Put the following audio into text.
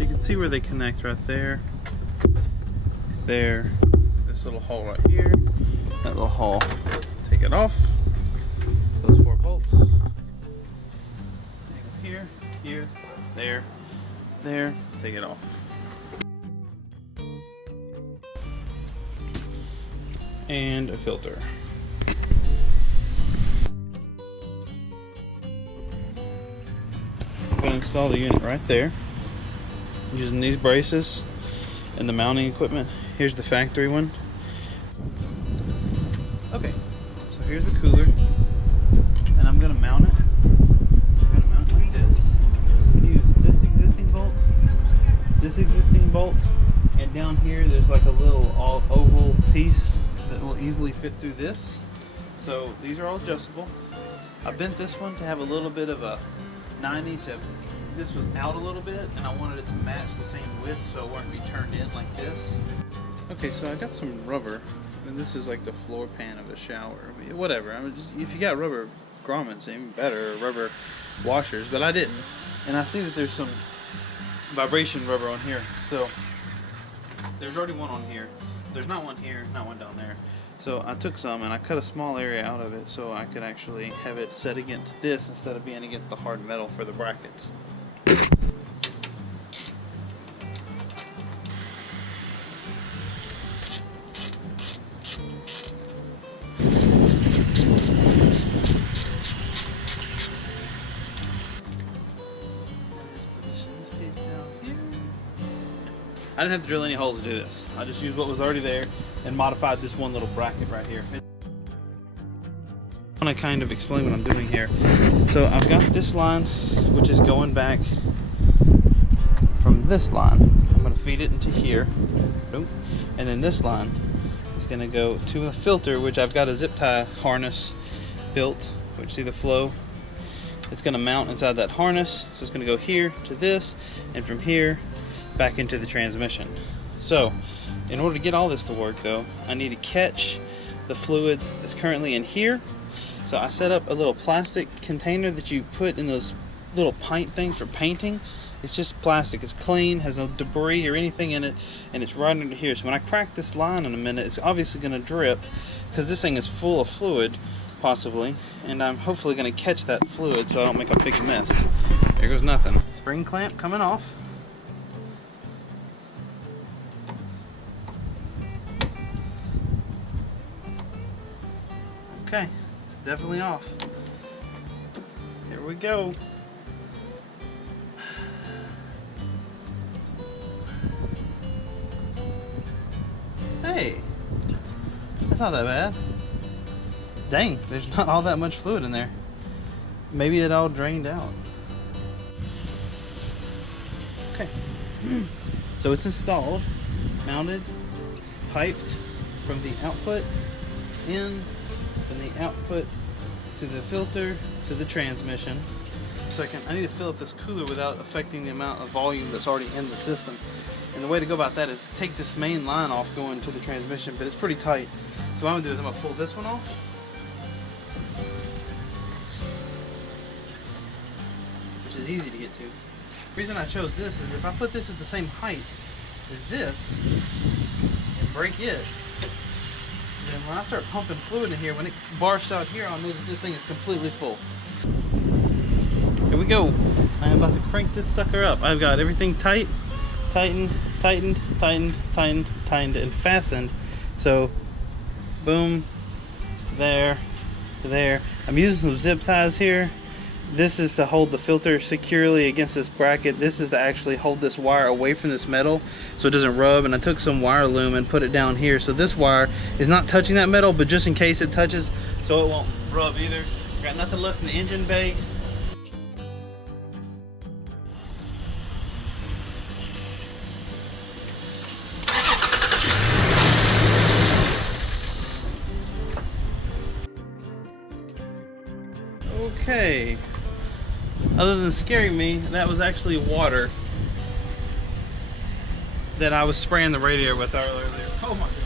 So you can see where they connect right there. There. This little hole right here. That little hole. Take it off. Those 4 bolts. Here, here, there, there. Take it off. And a filter. I'm going to install the unit right there using these braces and the mounting equipment. Here's the factory one. Okay, so here's the cooler, and I'm going to mount it. I'm going to mount it like this. I'm going to use this existing bolt, and down here there's like a little oval piece that will easily fit through this. So these are all adjustable. I bent this one to have a little bit of a 90 to, this was out a little bit and I wanted it to match the same width so it wouldn't be turned in like this. Okay, so I got some rubber, and this is like the floor pan of a shower. I mean, whatever, I mean, just, if you got rubber grommets, even better, or rubber washers, but I didn't. And I see that there's some vibration rubber on here. So there's already one on here. There's not one here, not one down there. So I took some and I cut a small area out of it so I could actually have it set against this instead of being against the hard metal for the brackets. I didn't have to drill any holes to do this. I just used what was already there and modified this one little bracket right here. I want to kind of explain what I'm doing here. So I've got this line, which is going back from this line. I'm going to feed it into here. And then this line is going to go to a filter, which I've got a zip tie harness built, which see the flow. It's going to mount inside that harness. So it's going to go here to this, and from here back into the transmission. So in order to get all this to work though, I need to catch the fluid that's currently in here. So I set up a little plastic container that you put in those little pint things for painting. It's just plastic, it's clean, has no debris or anything in it, and it's right under here. So when I crack this line in a minute, it's obviously going to drip because this thing is full of fluid possibly, and I'm hopefully going to catch that fluid so I don't make a big mess. There goes nothing. Spring clamp coming off. Okay, it's definitely off. Here we go. Hey, that's not that bad. Dang, there's not all that much fluid in there. Maybe it all drained out. Okay, so it's installed, mounted, piped from the output in, from the output to the filter to the transmission. Second, I need to fill up this cooler without affecting the amount of volume that's already in the system. And the way to go about that is take this main line off going to the transmission, but it's pretty tight. So what I'm gonna do is I'm gonna pull this one off. Which is easy to get to. The reason I chose this is if I put this at the same height as this and break it, then when I start pumping fluid in here, when it barfs out here, I'll know that this thing is completely full. Here we go. I'm about to crank this sucker up. I've got everything tight, tightened, and fastened. So, boom, there, there. I'm using some zip ties here. This is to hold the filter securely against this bracket. This is to actually hold this wire away from this metal so it doesn't rub. And I took some wire loom and put it down here. So this wire is not touching that metal, but just in case it touches, so it won't rub either. Got nothing left in the engine bay. Okay. Other than scaring me, that was actually water that I was spraying the radiator with earlier. Oh my God.